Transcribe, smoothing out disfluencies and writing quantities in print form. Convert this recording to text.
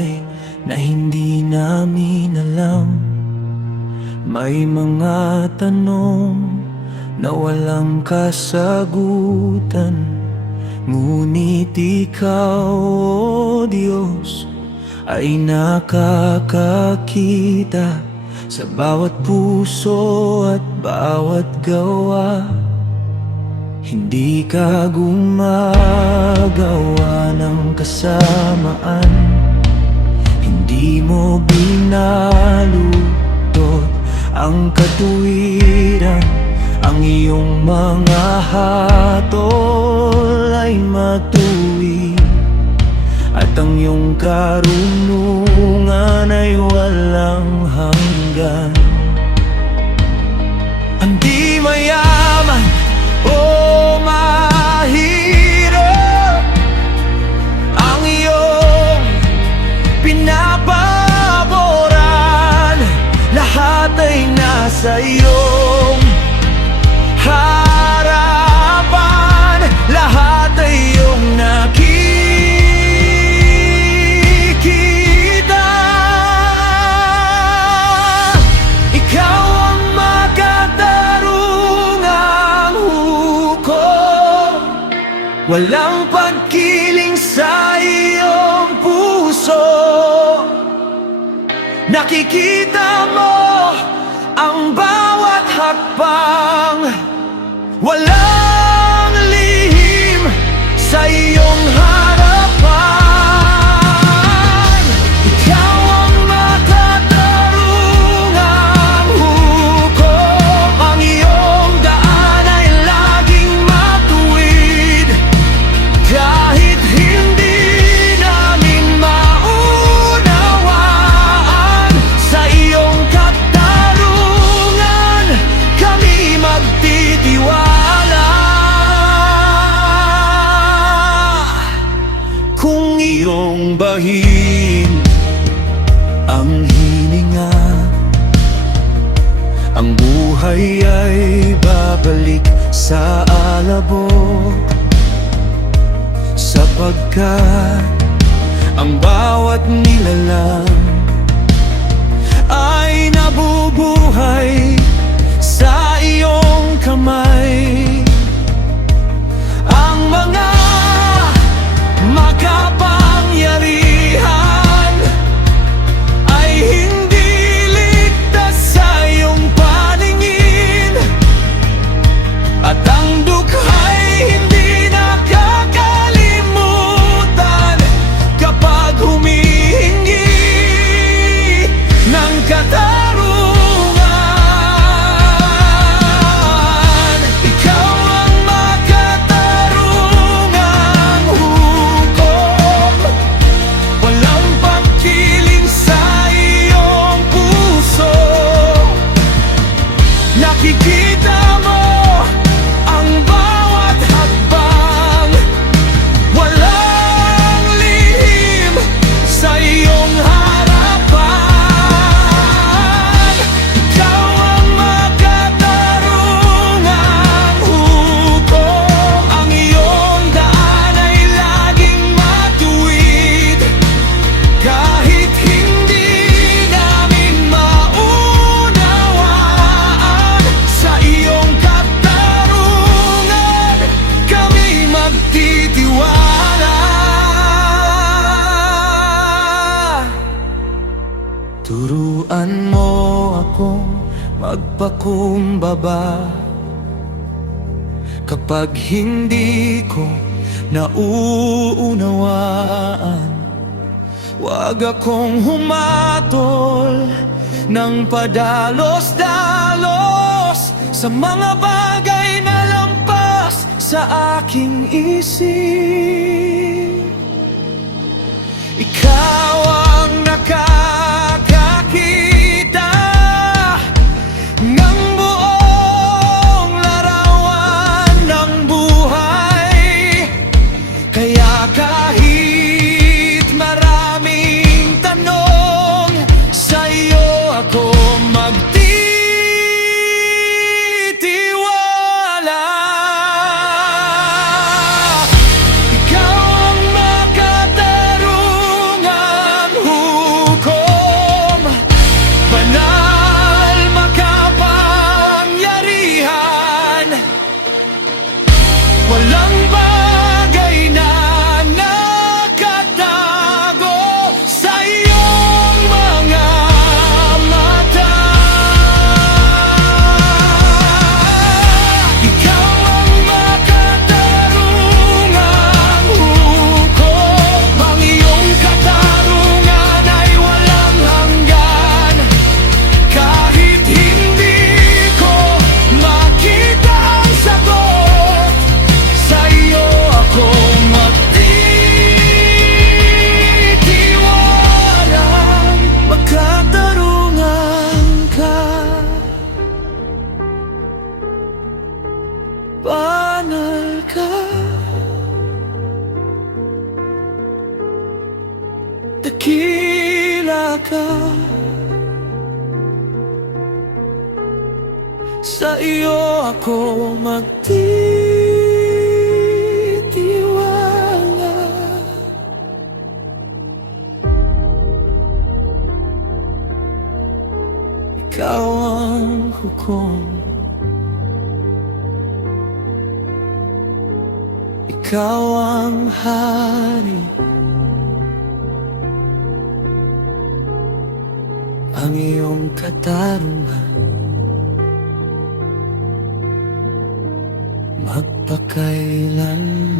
bagay na hindi namin alam. May mga tanong na walang kasagutan, ngunit ikaw, o Diyos, ay nakakakita sa bawat puso at bawat gawa. Hindi ka gumagawa ng kasamaan, hindi mo binaludot ang katuwiran. Ang iyong mga hatol ay matuwid, at ang iyong karunungan ay walang hanggan. Hindi mayaman o mahirap ang iyong pinapaboran, lahat ay nasa iyong harapan, lahat ay iyong nakikita. Ikaw ang makatarungang hukom, walang pagkiling sa iyong puso. Nakikita mo ang bawat hakbang, walang lihim sa iyong harapan. Ikaw ang makatarungang hukom, ang iyong daan ay laging matuwid. Kahit hindi namin maunawaan, sa iyong katarungan kami magtitiwala. Kung iyong bahin ang hininga, ang buhay ay babalik sa alabok, sapagkat ang bawat nilalang ay nabubuhay sa iyong kamay. Ang mga makapangyarihan ay hindi ligtas sa iyong paningin, at ang dukha'y hindi nakakalimutan kapag humihingi ng katarungan. Ikaw ang makatarungang hukom, walang pagkiling sa iyong puso. Nakikita mo ang bawat hakbang, walang lihim sa iyong harapan. Ikaw ang makatarungang hukom, ang iyong daan ay laging matuwid. Kahit hindi namin maunawaan, sa iyong katarungan kami magtitiwala. Turuan mo akong magpakumbaba kapag hindi ko nauunawaan. Huwag akong humatol ng padalos-dalos sa mga bagay na lampas sa aking isip. Ikaw ang nakakakita ng buong larawan ng buhay, kaya kahit maraming tanong, sa iyo ako magtitiwala. Ikaw ang makatarungang dakila ka. Sa iyo ako magtitiwala. Ikaw ang hukom, ikaw ang hari, ang iyong katarungan magpakailanman.